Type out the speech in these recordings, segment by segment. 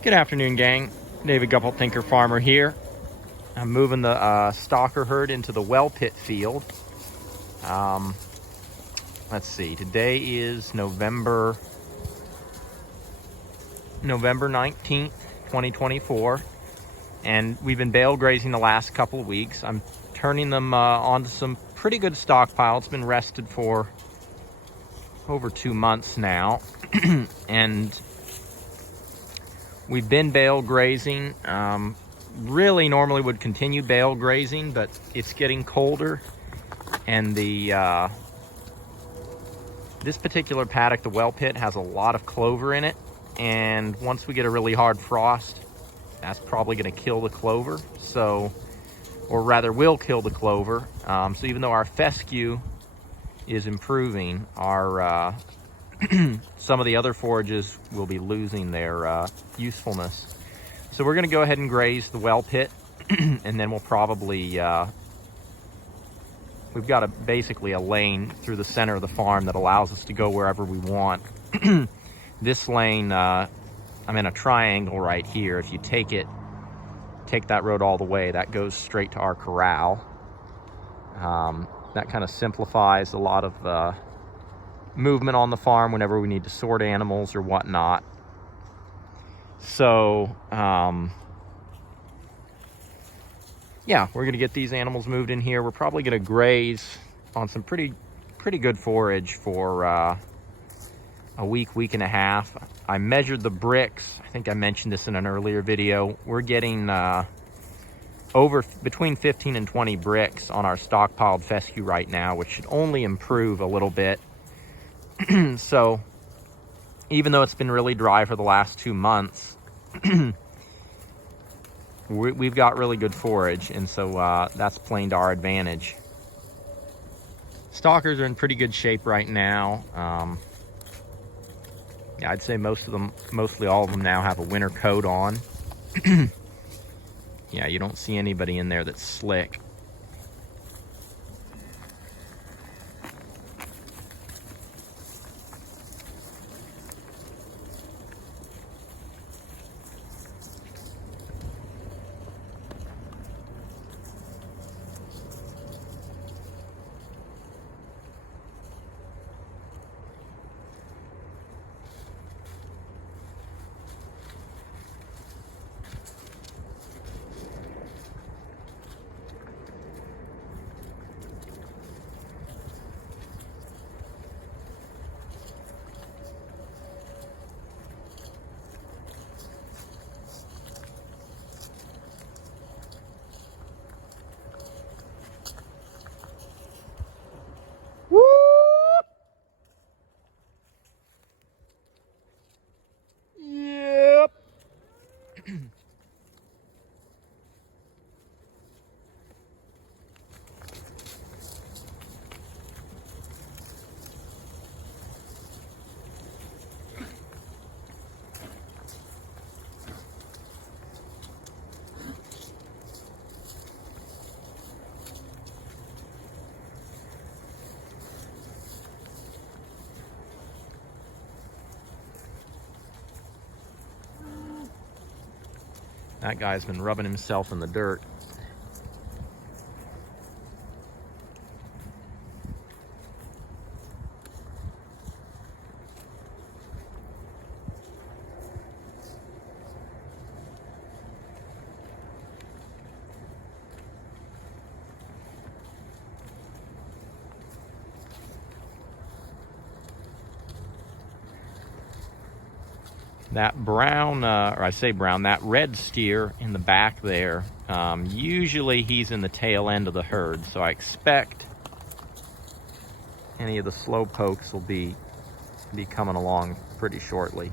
Good afternoon, gang. David Gupple, Thinker Farmer here. I'm moving the stalker herd into the well pit field. Let's see, today is November 19th, 2024. And we've been bale grazing the last couple of weeks. I'm turning them onto some pretty good stockpile. It's been rested for over 2 months now. And we've been bale grazing. Really normally would continue bale grazing, but it's getting colder, and the this particular paddock, the well pit, has a lot of clover in it, and once we get a really hard frost, that's probably going to kill the clover. So, or rather will kill the clover. So even though our fescue is improving, our some of the other forages will be losing their usefulness. So we're going to go ahead and graze the well pit, and then we'll probably, we've got basically a lane through the center of the farm that allows us to go wherever we want. This lane, I'm in a triangle right here. If you take that road all the way, that goes straight to our corral. That kind of simplifies a lot of movement on the farm whenever we need to sort animals or whatnot. So, yeah, we're going to get these animals moved in here. We're probably going to graze on some pretty good forage for a week and a half. I measured the bricks. I think I mentioned this in an earlier video. We're getting between 15 and 20 bricks on our stockpiled fescue right now, which should only improve a little bit. So, even though it's been really dry for the last 2 months, we've got really good forage, and so that's playing to our advantage. Stalkers are in pretty good shape right now. Yeah, I'd say mostly all of them now have a winter coat on. Yeah, you don't see anybody in there that's slick. Yep. That guy's been rubbing himself in the dirt. That brown, or I say brown, that red steer in the back there, usually he's in the tail end of the herd, so I expect any of the slow pokes will be coming along pretty shortly.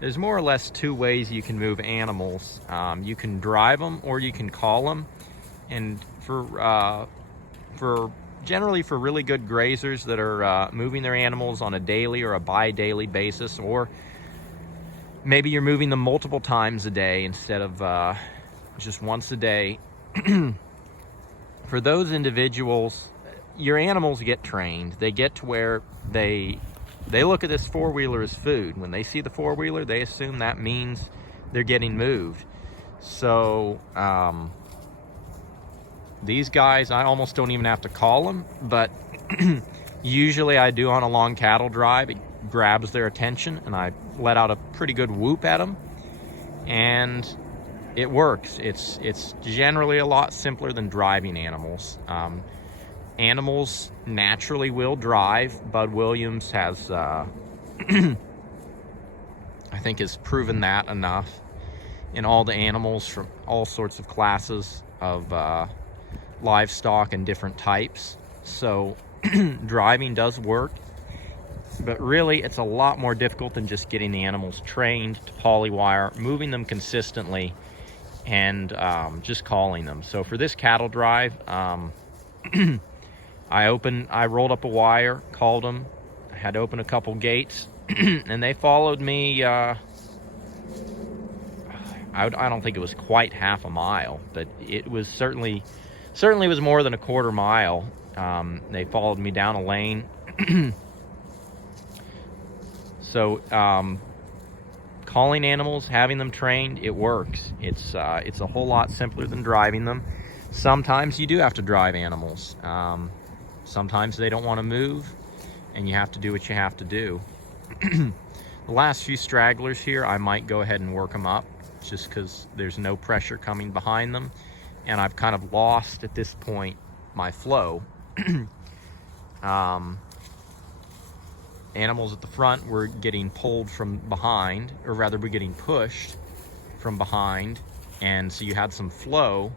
there's more or less two ways you can move animals. You can drive them or you can call them. And generally for really good grazers that are moving their animals on a daily or a bi-daily basis, or maybe you're moving them multiple times a day instead of just once a day. For those individuals, your animals get trained. They get to where they look at this four-wheeler as food. When they see the four-wheeler, they assume that means they're getting moved. So these guys, I almost don't even have to call them, but usually I do on a long cattle drive. It grabs their attention and I let out a pretty good whoop at them, and it works. It's generally a lot simpler than driving animals. Animals naturally will drive. Bud Williams has, I think, has proven that enough in all the animals from all sorts of classes of livestock and different types. So driving does work, but really it's a lot more difficult than just getting the animals trained to polywire, moving them consistently, and just calling them. So for this cattle drive, I rolled up a wire, called them, I had to open a couple gates, and they followed me. I don't think it was quite half a mile, but it was certainly was more than a quarter mile. They followed me down a lane. So calling animals, having them trained, it works. It's a whole lot simpler than driving them. Sometimes you do have to drive animals. Sometimes they don't want to move, and you have to do what you have to do. The last few stragglers here, I might go ahead and work them up, just because there's no pressure coming behind them, and I've kind of lost at this point my flow. Animals at the front were getting pulled from behind, or rather we're getting pushed from behind, and so you had some flow.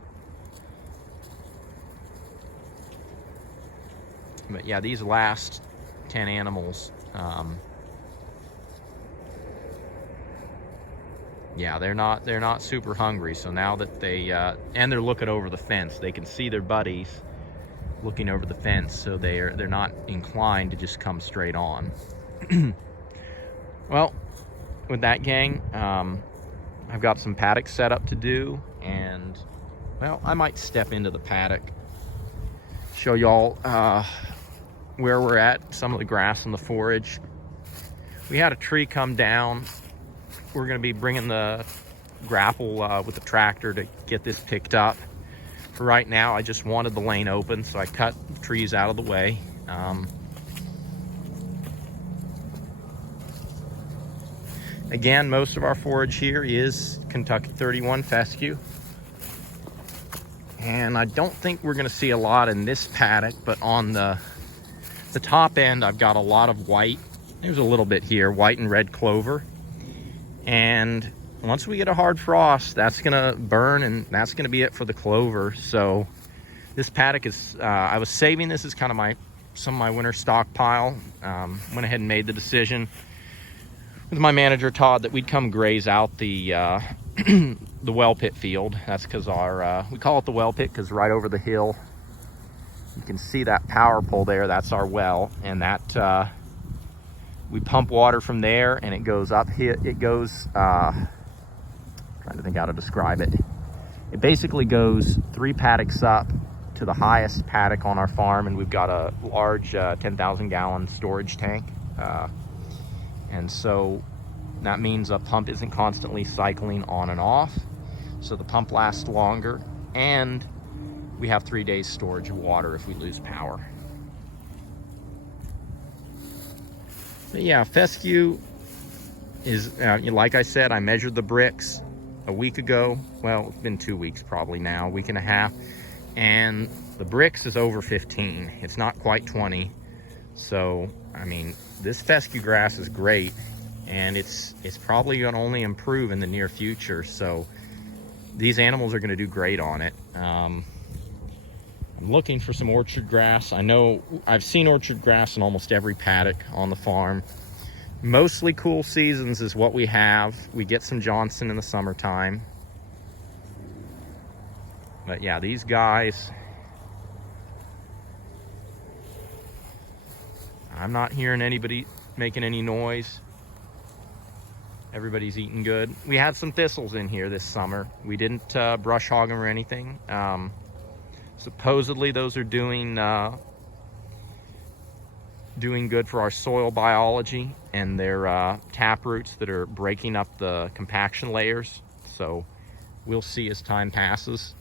But yeah, these last 10 animals, yeah, they're not super hungry. So now that and they're looking over the fence, they can see their buddies looking over the fence, so they're not inclined to just come straight on. Well, with that, gang, I've got some paddock setup to do, and well, I might step into the paddock, show y'all where we're at, some of the grass and the forage. We had a tree come down. We're going to be bringing the grapple with the tractor to get this picked up. For right now, I just wanted the lane open, so I cut the trees out of the way. Again, most of our forage here is Kentucky 31 fescue. And I don't think we're going to see a lot in this paddock, but on the top end, I've got a lot of white. There's a little bit here, white and red clover. And once we get a hard frost, that's gonna burn, and that's gonna be it for the clover. So this paddock is, I was saving this as kind of some of my winter stockpile. Went ahead and made the decision with my manager, Todd, that we'd come graze out the the well pit field. That's because we call it the well pit because right over the hill, you can see that power pole there. That's our well, and that we pump water from there, and it goes up here. It goes, trying to think how to describe it. It basically goes 3 paddocks up to the highest paddock on our farm, and we've got a large 10,000 gallon storage tank. And so that means a pump isn't constantly cycling on and off. So the pump lasts longer, and we have 3 days storage of water if we lose power. But yeah, fescue is, like I said, I measured the bricks a week ago. Well, it's been 2 weeks probably now, a week and a half. And the bricks is over 15. It's not quite 20. So, I mean, this fescue grass is great, and it's probably going to only improve in the near future. So these animals are going to do great on it. I'm looking for some orchard grass. I know I've seen orchard grass in almost every paddock on the farm. Mostly cool seasons is what we have. We get some Johnson in the summertime. But yeah, these guys, I'm not hearing anybody making any noise. Everybody's eating good. We had some thistles in here this summer. We didn't brush hog them or anything. Supposedly those are doing good for our soil biology, and they're tap roots that are breaking up the compaction layers. So we'll see as time passes.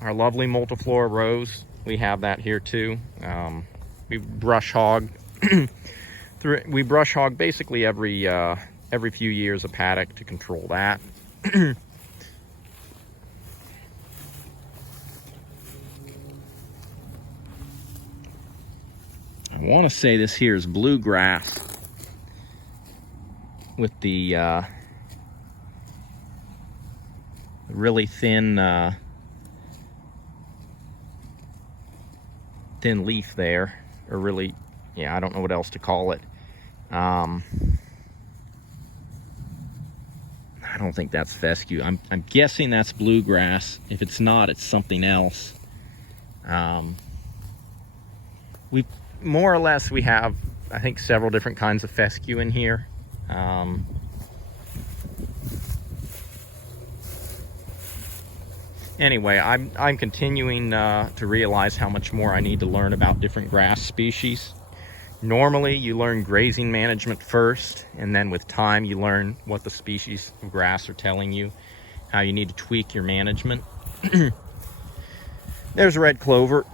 Our lovely multiflora rose, we have that here too. We brush hog we brush hog basically every few years a paddock to control that. I want to say this here is bluegrass with the really thin leaf there, or really, yeah, I don't know what else to call it. I don't think that's fescue. I'm guessing that's bluegrass. If it's not, it's something else. We more or less, we have, I think, several different kinds of fescue in here. Anyway, I'm continuing to realize how much more I need to learn about different grass species. Normally, you learn grazing management first, and then with time, you learn what the species of grass are telling you, how you need to tweak your management. There's red clover.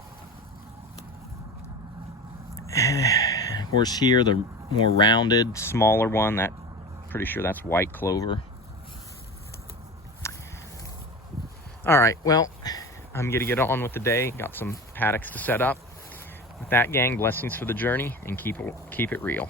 Of course, here, the more rounded, smaller one, pretty sure that's white clover. All right, well, I'm gonna get on with the day. Got some paddocks to set up. With that, gang, blessings for the journey, and keep it real.